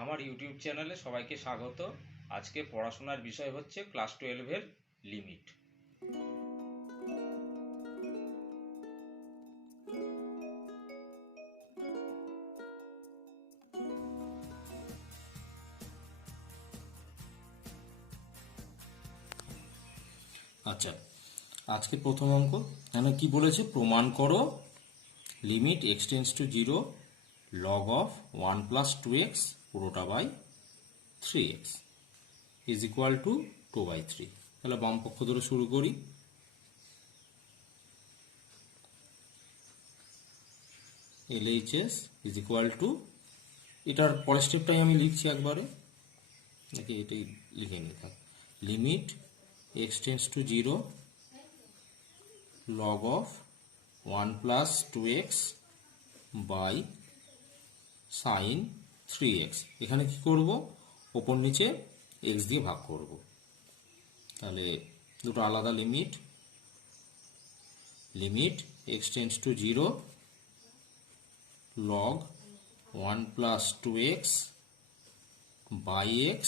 আমার ইউটিউব চ্যানেলে সবাইকে স্বাগত। আজকে পড়াশোনার বিষয় হচ্ছে ক্লাস 12-এর লিমিট। আচ্ছা, আজকে প্রথম অঙ্ক এখানে কি বলেছে? প্রমাণ করো limit x tends to 0 log of 1 plus 2x পুরোটা by 3x is equal two 2/3। তাহলে বাম পক্ষ ধরে শুরু করি। LHS ইজ ইকুয়াল টু, এটার পরের স্টেপটাই আমি লিখছি একবারে, নাকি এটাই লিখে নিতাম। Limit x tends to 0 log of 1 plus 2x by sine 3x। এখানে কি করব? ওপর নিচে x দিয়ে ভাগ করব। তাহলে দুটো আলাদা limit. Limit x tends to 0 log 1 plus 2x by x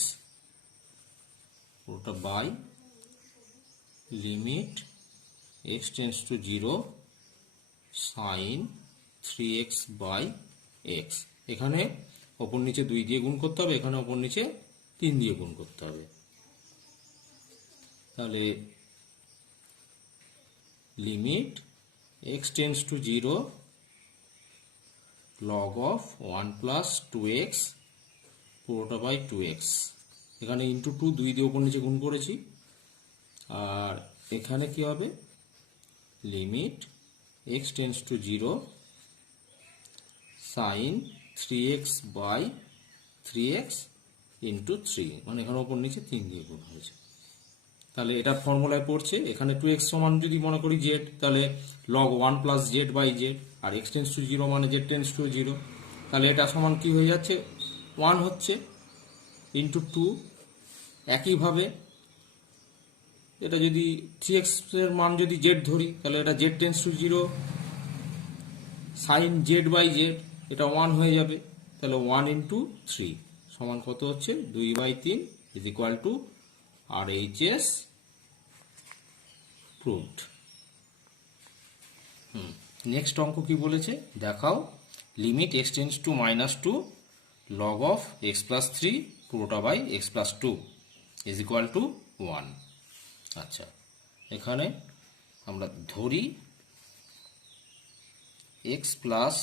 পুরোটা by limit x tends to 0 sine 3x by x। এখানে ওপর নিচে 2 দিয়ে গুণ করতে হবে, এখানে ওপর নিচে 3 দিয়ে গুণ করতে হবে। তাহলে limit x tends to 0 log of 1 plus 2x পুরোটা বাই 2x। এখানে ইন্টু 2 2 দিয়ে ওপর নিচে গুণ করেছি। আর এখানে কি হবে? Limit x tends to 0 sine 3x by 3x into 3, মানে এখানে ওপর নিচে 3 দিয়ে গুণ হয়েছে। তাহলে এটা ফর্মুলায় পড়ছে। এখানে 2x সমান যদি মনে করি z, তাহলে log 1 plus z by z, আর এক্স টেন্স টু 0 মানে জেড টেন্স টু 0। তাহলে এটা সমান কি হয়ে যাচ্ছে? 1 হচ্ছে ইন্টু 2। একইভাবে এটা যদি 3x এর মান যদি জেড ধরি, তাহলে এটা z tends to 0 sine z by z, এটা 1 হয়ে যাবে। তাহলে 1 ইন্টু 3 সমান কত হচ্ছে? 2/3 is equal to RHS proved. Next অঙ্ক কি বলেছে দেখাও। Limit x tends to -2 log of x plus 3 পুরোটা by x plus 2 is equal to 1। আচ্ছা, এখানে আমরা ধরি x plus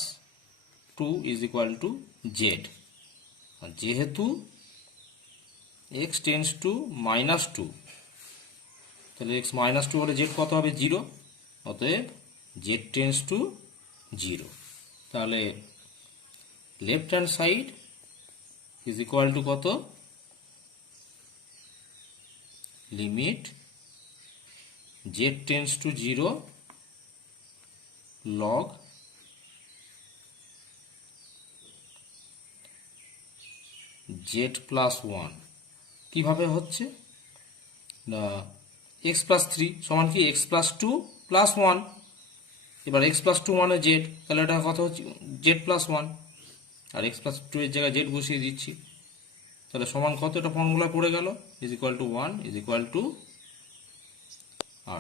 2 is equal to z. যেহেতু x টেন্স টু -2, তাহলে x -2 হলে জেড কত হবে? 0। অতএব জেড টেন্স টু 0। তাহলে left hand side is equal to কত? Limit z tends to 0 log z plus 1। কিভাবে হচ্ছে না, এক্স প্লাস 3 সমান কি এক্স প্লাস 2 প্লাস 1। এবার এক্স প্লাস 2 মানে জেড, তাহলে এটা কত হচ্ছে? Z plus 1। আর এক্স প্লাস 2 এর জায়গায় জেড বসিয়ে দিচ্ছি। তাহলে সমান কত? এটা ফর্মুলা পড়ে গেল, is equal to 1 is equal to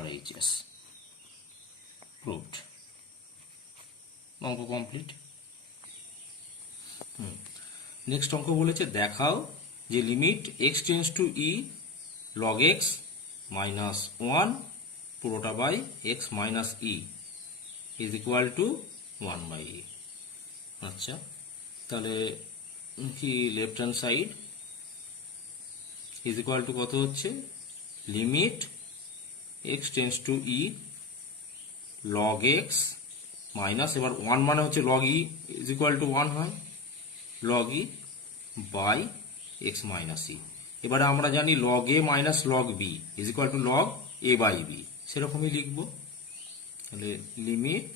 RHS proved. অঙ্ক কমপ্লিট। নেক্সট অঙ্ক বলেছে দেখাও যে limit x tends to e log x minus 1 পুরোটা by x minus e is equal to 1/e। আচ্ছা, তাহলে কি left hand side is equal to কত হচ্ছে? Limit x tends to e log x minus, এবার 1 মানে হচ্ছে log e is equal to 1 হয়, log E by x minus e. এবারে আমরা জানি log a minus log b is equal to log a by b, সেরকমই লিখব। তাহলে limit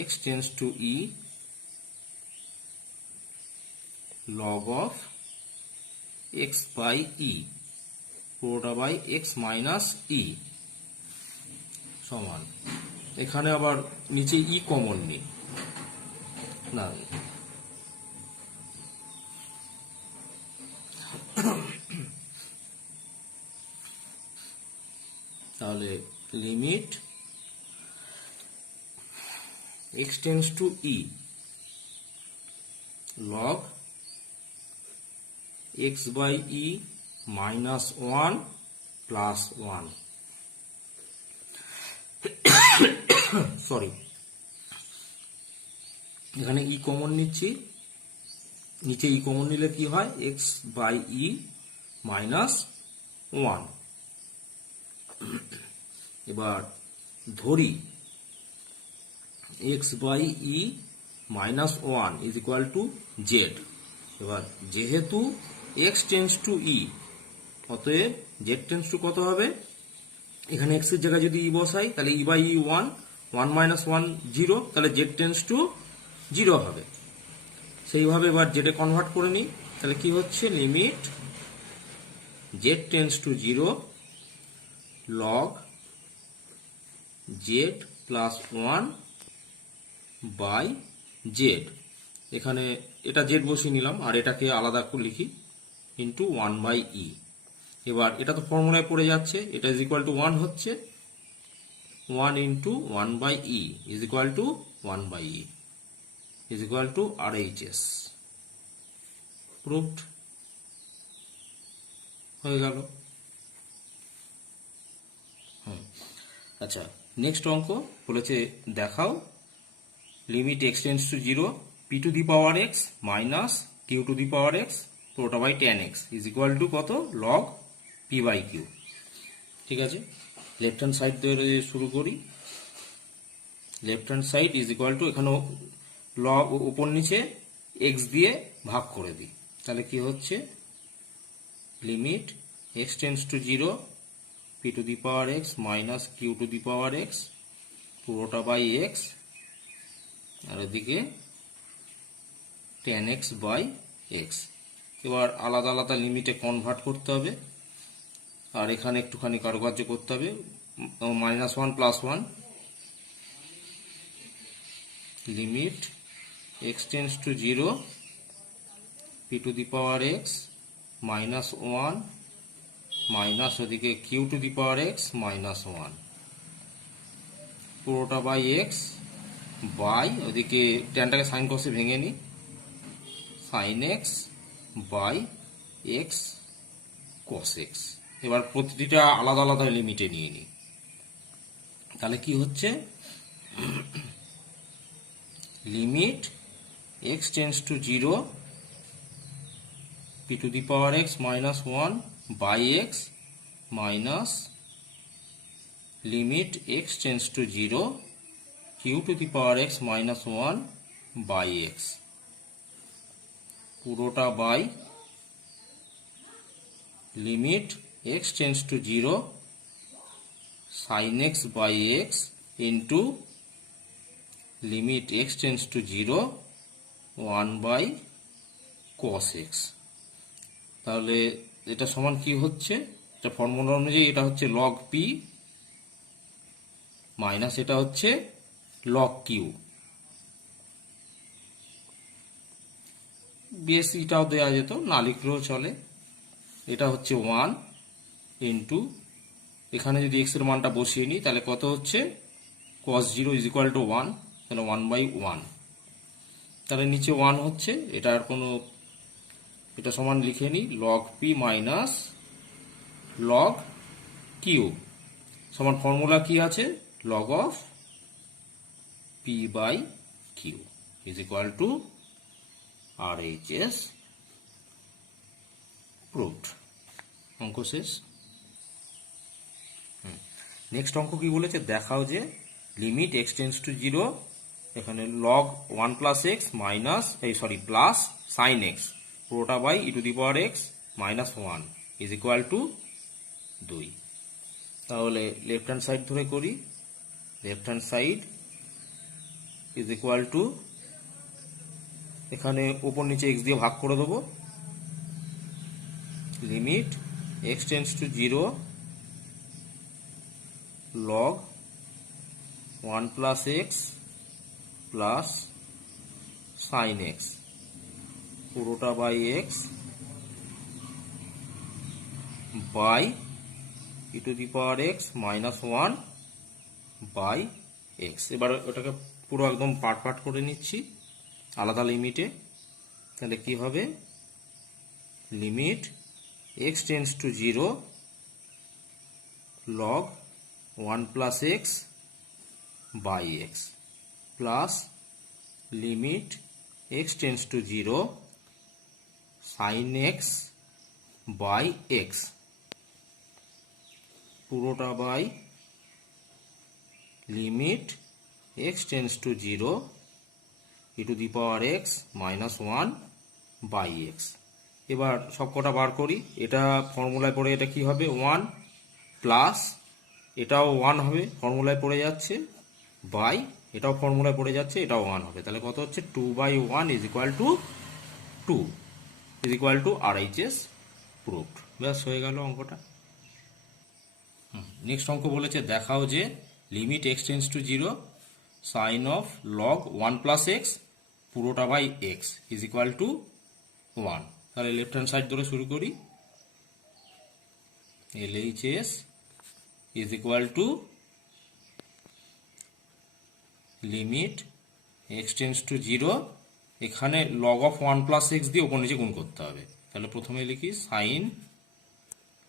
x tends to e log of x by e পুরোটা by x minus ই সমান, এখানে আবার নিচে ই কমন নেই না, তাহলে limit x tends to e log x by e minus 1 plus 1 sorry, এখানে ই কমন নিচ্ছি, নিচে ই কমন নিলে কি হয়, x বাই ই মাইনাস 1। এবার ধরি x by e minus 1 is equal to z. এবার যেহেতু x টেন্স টু ই, অতএব z টেন্স টু কত হবে, এখানে x এর জায়গায় যদি ই বসাই তাহলে ই বাই ই 1, 1 মাইনাস 1 0, তাহলে z টেন্স টু 0 হবে। সেইভাবে এবার জেডে কনভার্ট করে নিই, তাহলে কি হচ্ছে, limit z tends to 0 log z plus 1 by z. এখানে এটা জেড বসিয়ে নিলাম, আর এটাকে আলাদা করে লিখি ইন্টু 1 বাই ই। এবার এটা তো ফর্মুলায় পড়ে যাচ্ছে, এটা ইজ ইকুয়াল টু 1 হচ্ছে, 1 into 1 by e is equal to 1 by e is equal to RHS। Proved হয়ে গেল। আচ্ছা, নেক্সট অঙ্ক বলেছে দেখাও limit x tends to 0 p to the power x minus q to the power x পুরোটা by tan x is equal to কত, log p by q। ঠিক আছে, লেফট হ্যান্ড সাইড দিয়ে শুরু করি। Left hand side is equal to, এখানে log উপর নিচে x দিয়ে ভাগ করে দিই, তাহলে কি হচ্ছে, limit x tends to 0 p to the power x minus q to the power x পুরোটা বাই x, আর এদিকে tan x বাই x। এবার আলাদা আলাদা লিমিটে কনভার্ট করতে হবে, আর এখানে একটুখানি কারুকার্য করতে হবে, minus 1 plus 1 limit x tends to 0 p to the power x minus 1 minus ওদিকে q to the power x minus 1 পুরোটা বাই x বাই ওদিকে ট্যানটাকে সাইন কষে ভেঙে নিই, sine x by x cos x। এবার প্রতিটা আলাদা আলাদা লিমিটে নিয়ে নিই, তাহলে কি হচ্ছে, limit x tends to 0 p to the power x minus 1 by x minus limit x tends to 0 q to the power x minus 1 by x পুরোটা by limit x tends to 0 sin x by x into limit x tends to 0 1 by cos x। তাহলে এটা সমান কি হচ্ছে, এটা formula অনুযায়ী এটা হচ্ছে log p মাইনাস এটা হচ্ছে log q। বেশিটাও দেওয়া যেত, না লিখলেও চলে। এটা হচ্ছে 1 ইন্টু, এখানে যদি x এর মানটা বসিয়ে নিই তাহলে কত হচ্ছে, cos 0 ইজ ইকুয়াল টু 1, তাহলে 1 বাই 1, তাহলে নিচে 1 হচ্ছে, এটা আর কোনো, এটা সমান লিখে নিই log p minus log q সমান ফর্মুলা কি আছে, log of p by q is equal to RHS। Proved, অঙ্ক শেষ। নেক্সট অঙ্ক কি বলেছে, দেখাও যে লিমিট x টেন্স টু 0, এখানে log 1 plus x minus plus sine x পুরোটা by e to the power x minus 1 is equal to 2। তাহলে লেফট হ্যান্ড সাইড ধরে করি, left hand side is equal to, এখানে উপর নিচে x দিয়ে ভাগ করে দেবো, limit x tends to 0 log 1 plus x plus sine x পুরোটা by x by e to the power x minus 1 by x. এবার ওটাকে পুরো একদম পার্ট পার্ট করে নিচ্ছি আলাদা লিমিটে। তাহলে কি হবে, limit x tends to 0 log 1 plus x by x plus limit x tends to 0 sine x by x পুরোটা by limit x tends to 0 e to the power x minus 1 by x. এবার সবকটা বার করি। এটা ফর্মুলায় পড়ে এটা কি হবে, 1 প্লাস এটাও 1 হবে, ফর্মুলায় পড়ে যাচ্ছে, বাই এটাও ফর্মুলায় পড়ে যাচ্ছে, এটাও 1 হবে। তাহলে কত হচ্ছে, 2/1 is equal to 2 is equal to RHS proved. ব্যাস হয়ে গেল অঙ্কটা। নেক্সট অঙ্ক বলেছে দেখাও যে limit x tends to 0 sine of log 1 plus x পুরোটা by x is equal to 1। তাহলে লেফট হ্যান্ড সাইড ধরে শুরু করি। LHS is equal to limit x tends to 0, এখানে লগ অফ 1 প্লাস এক্স দিয়ে ওপর নিচে গুণ করতে হবে। তাহলে প্রথমে লিখি sine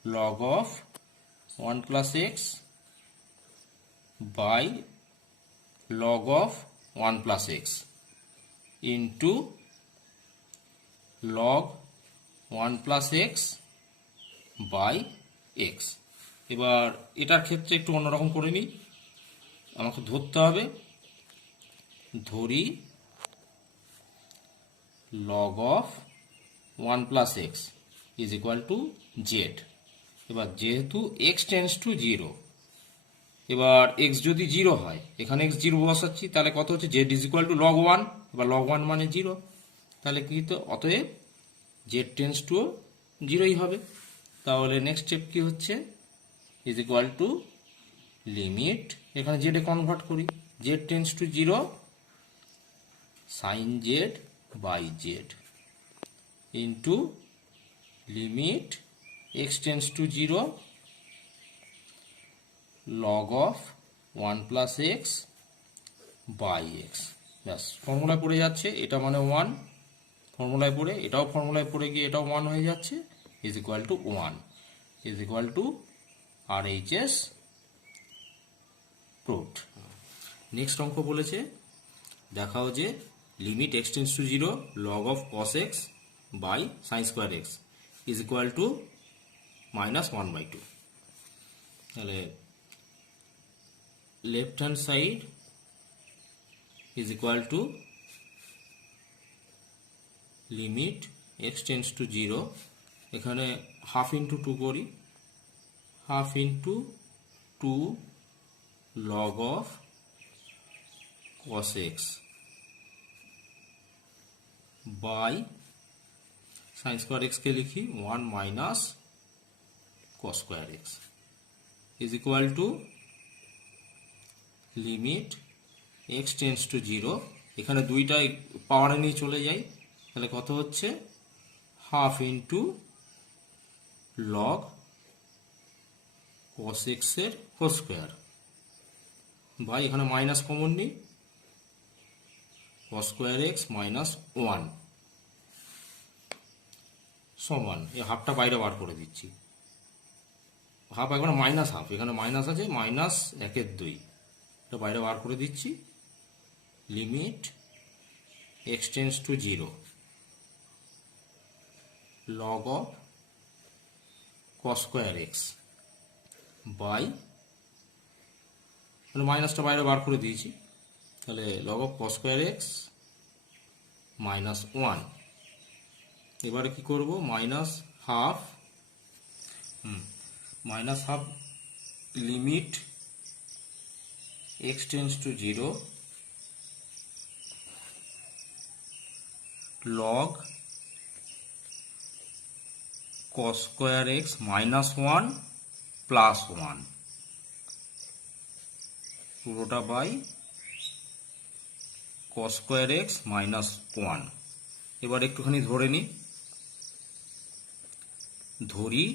log of 1 plus x by log of 1 plus x into log 1 plus x by x. এবার এটার ক্ষেত্রে একটু অন্যরকম করে নিই, আমাকে ধরতে হবে, ধরি log of 1 plus x is equal to z. এবার যেহেতু এক্স টেন্ডস টু 0, এবার এক্স যদি 0 হয়, এখানে এক্স 0 বসাচ্ছি, তাহলে কত হচ্ছে, Z is equal to log 1। এবার লগ 1 মানে 0, তাহলে কি, তো অতএব জেড টেন্ডস টু 0ই হবে। তাহলে নেক্সট স্টেপ কি হচ্ছে, ইজ ইকুয়াল টু লিমিট, এখানে জেডে কনভার্ট করি, z tends to 0 sine z by z into limit x tends to 0 log of 1 plus x by x. ব্যাস ফর্মুলায় পড়ে যাচ্ছে, এটা মানে 1, ফর্মুলায় পড়ে এটাও ফর্মুলায় পড়ে গিয়ে এটাও 1 হয়ে যাচ্ছে, is equal to 1 is equal to RHS proved. Next অঙ্ক বলেছে দেখাও যে limit x tends to 0 log of cos x by sine square x is equal to minus 1/2। তাহলে left hand side is equal to limit x tends to 0, এখানে half into 2 করি, half into 2 log of cos x by sine square এক্সকে লিখি 1 minus cos square x is equal to limit x tends to 0, এখানে দুইটাই পাওয়ারে নিয়ে চলে যাই, তাহলে কত হচ্ছে, half into log cos x এর হোল স্কোয়ার বাই, এখানে মাইনাস কমন নিই, কস স্কোয়ার এক্স মাইনাস 1 সমান, এই হাফটা বাইরে বার করে দিচ্ছি, হাফ এখানে মাইনাস হাফ, এখানে মাইনাস আছে, মাইনাস 1/2, এটা বাইরে বার করে দিচ্ছি, limit x tends to 0 log of cos square x by, মানে মাইনাসটা বাইরে বার করে দিয়েছি, তাহলে log of cos square x minus 1। এবারে কি করব, minus half limit x tends to 0 log cos square x minus 1 plus 1 পুরোটা বাই cos square x minus 1। এবার একটুখানি ধরে নি, ধরি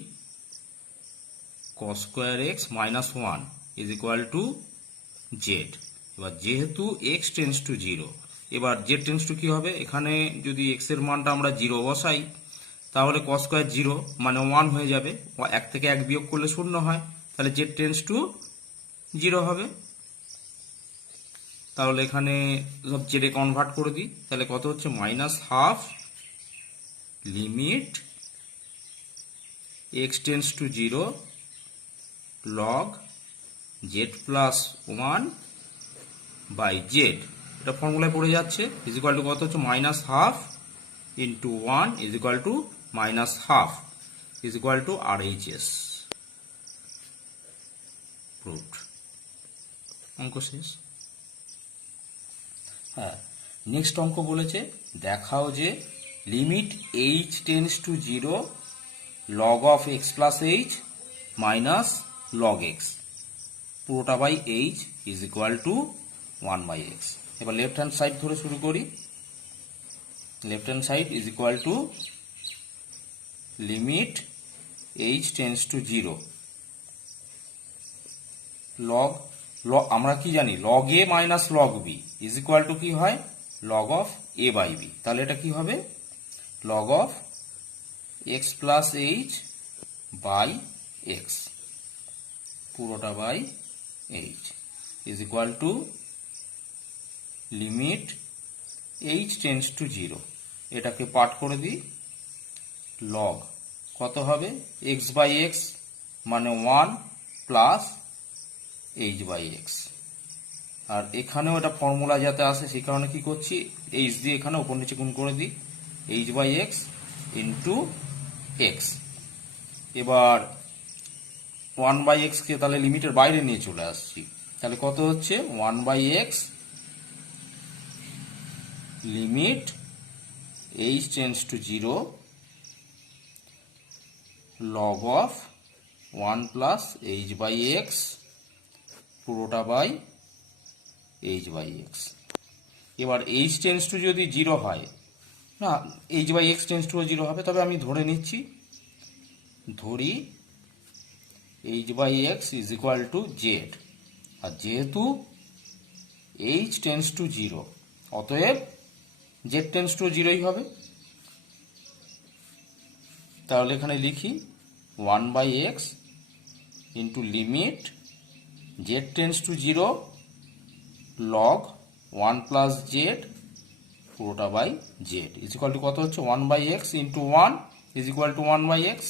cos square x minus 1 is equal to z. এবার যেহেতু এক্স টেন্স টু জিরো, এবার জেড টেন্স টু কি হবে, এখানে যদি এক্স এর মানটা আমরা জিরো বসাই তাহলে cos স্কোয়ার জিরো মানে 1 হয়ে যাবে, 1 থেকে 1 বিয়োগ করলে 0 হয়, তাহলে জেড টেন্স টু জিরো হবে। তাহলে এখানে সব জেডে কনভার্ট করে দিই, তাহলে কত হচ্ছে minus half limit x tends to zero log z plus 1 by z, এটা ফর্মুলায় পড়ে যাচ্ছে, ইজ ইকুয়াল টু কত হচ্ছে minus half into 1 is equal to minus half is equal to RHS। Proved. অঙ্ক শেষ। হ্যাঁ, নেক্সট অঙ্ক বলেছে দেখাও যে limit h tends to zero log of x plus h minus log x পুরোটা by h is equal to 1 by x. এবার left hand side ধরে শুরু করি। Left hand side is equal to limit h tends to zero log, আমরা কি জানি log a minus log b is equal to কি হয় log of a by b, তাহলে এটা কি হবে log of x plus h by x পুরোটা by h is equal to limit h tends to zero, এটাকে পার্ট করে দিই, লগ কত হবে এক্স বাই এক্স মানে 1 প্লাস এইচ বাই এক্স, আর এখানেও এটা ফর্মুলা যাতে আসে সেই কারণে কি করছি এইচ দিয়ে এখানে উপর নিচে গুণ করে দিই, h by x into x. এবার 1 বাই এক্স কে তাহলে লিমিটের বাইরে নিয়ে চলে আসছি, তাহলে কত হচ্ছে 1 by x limit h tends to zero log of 1 plus h by x পুরোটা বাই এইচ বাই এক্স। এবার এইচ টেন্স টু যদি জিরো হয় না, h by x tends to zero হবে, তবে আমি ধরে নিচ্ছি, ধরি h by x is equal to z, আর যেহেতু এইচ টেন্স টু জিরো অতএব জেড টেন্স টু জিরোই হবে, তাহলে এখানে লিখি 1 by x into limit z tends to zero log 1 plus z পুরোটা by z is equal to কত হচ্ছে 1 by x into 1 is equal to 1 by x,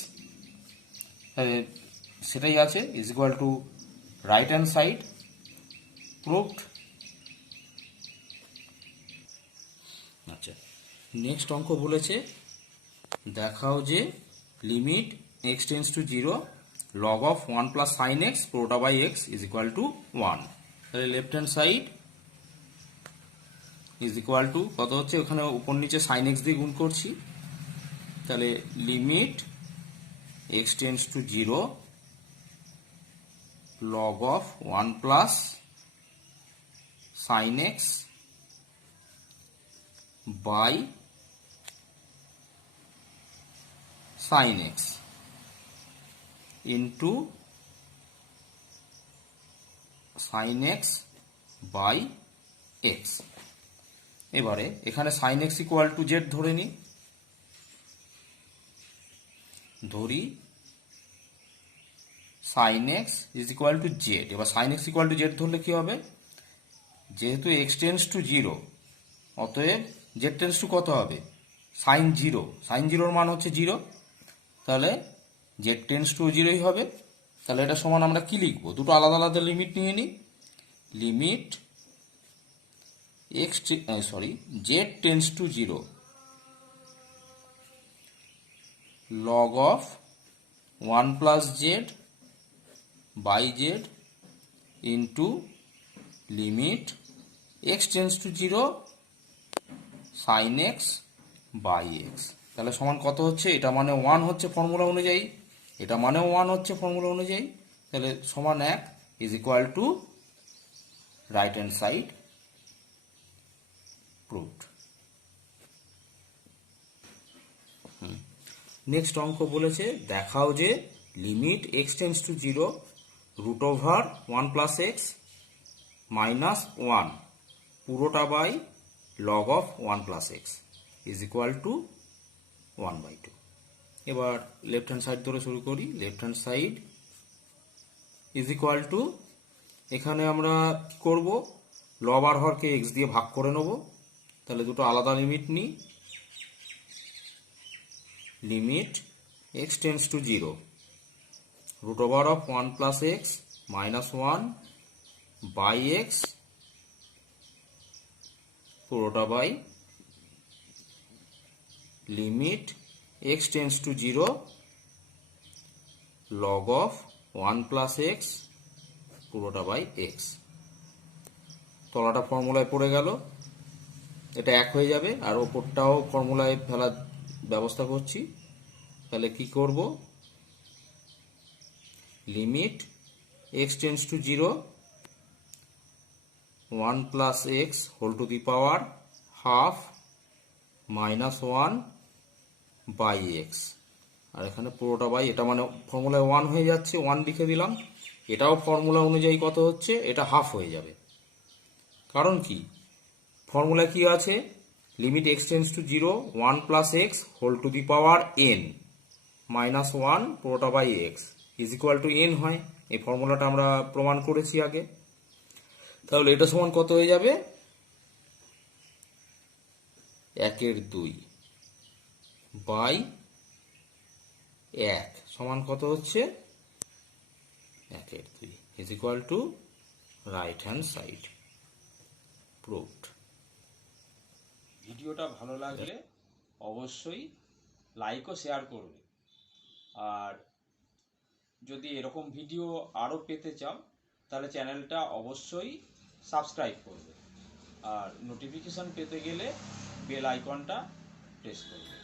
সেটাই আছে, is equal to right hand side proved. আচ্ছা, next অঙ্ক বলেছে দেখাও যে limit x tends to zero log of 1 plus sine x পুরোটা by x is equal to 1, তাহলে left hand side is equal to কত হচ্ছে, ওখানে উপর নিচে সাইন এক্স দিয়ে গুণ করছি, তাহলে limit x tends to zero log of 1 plus sine x by sine x into sine x by x. এবারে এখানে sine x equal to z ধরে নিই, ধরি sine x is equal to z. এবার sine x equal to z ধরলে কি হবে, যেহেতু এক্স টেন্স টু জিরো অতএব জেড টেন্স টু কত হবে সাইন জিরো, সাইন জিরোর মান হচ্ছে জিরো, তাহলে জেড টেন্স টু জিরোই হবে। তাহলে এটা সমান আমরা কি লিখবো, দুটো আলাদা আলাদা লিমিট নিয়ে নিই, limit x z tends to zero log of 1 plus z by z into limit x tends to zero sine x by x, তাহলে সমান কত হচ্ছে, এটা মানে 1 হচ্ছে ফর্মুলা অনুযায়ী, এটা মানেও 1 হচ্ছে ফর্মুলা অনুযায়ী, তাহলে সমান 1 is equal to right hand side proved. Next অঙ্ক বলেছে দেখাও যে limit x tends to 0 root over 1 plus x minus 1 পুরোটা by log of 1 plus x is equal to 1/2। এবার লেফট হ্যান্ড সাইড ধরে শুরু করি। Left hand side is equal to, এখানে আমরা কি করব, লব আর হরকে এক্স দিয়ে ভাগ করে নেব। তাহলে দুটো আলাদা লিমিট নিই। Limit x tends to 0 root over of 1 plus x minus 1 by x পুরোটা by limit x tends to 0 log of 1 plus x পুরোটা বাই এক্স। তলাটা ফর্মুলায় পড়ে গেল, এটা এক হয়ে যাবে, আর ওপরটাও ফর্মুলায় ফেলার ব্যবস্থা করছি। তাহলে কি করব, limit x tends to 0 1 plus x whole to the power half minus 1 by x, আর এখানে পুরোটা বাই, এটা মানে ফর্মুলায় 1 হয়ে যাচ্ছে, 1 লিখে দিলাম। এটাও ফর্মুলা অনুযায়ী কত হচ্ছে, এটা হাফ হয়ে যাবে। কারণ কি, ফর্মুলা কি আছে, limit x tends to 0 1 plus x whole to the power n minus 1 পুরোটা by x is equal to n হয়। এই ফর্মুলাটা আমরা প্রমাণ করেছি আগে। তাহলে এটা সমান কত হয়ে যাবে, 1/2 বাই 1 সমান কত হচ্ছে, 1/2 is equal to right hand side. Proved. ভিডিওটা ভালো লাগলে অবশ্যই লাইক ও শেয়ার করবে, আর যদি এরকম ভিডিও আরও পেতে চাও তাহলে চ্যানেলটা অবশ্যই সাবস্ক্রাইব করবে, আর নোটিফিকেশন পেতে গেলে বেল আইকনটা প্রেস করবে।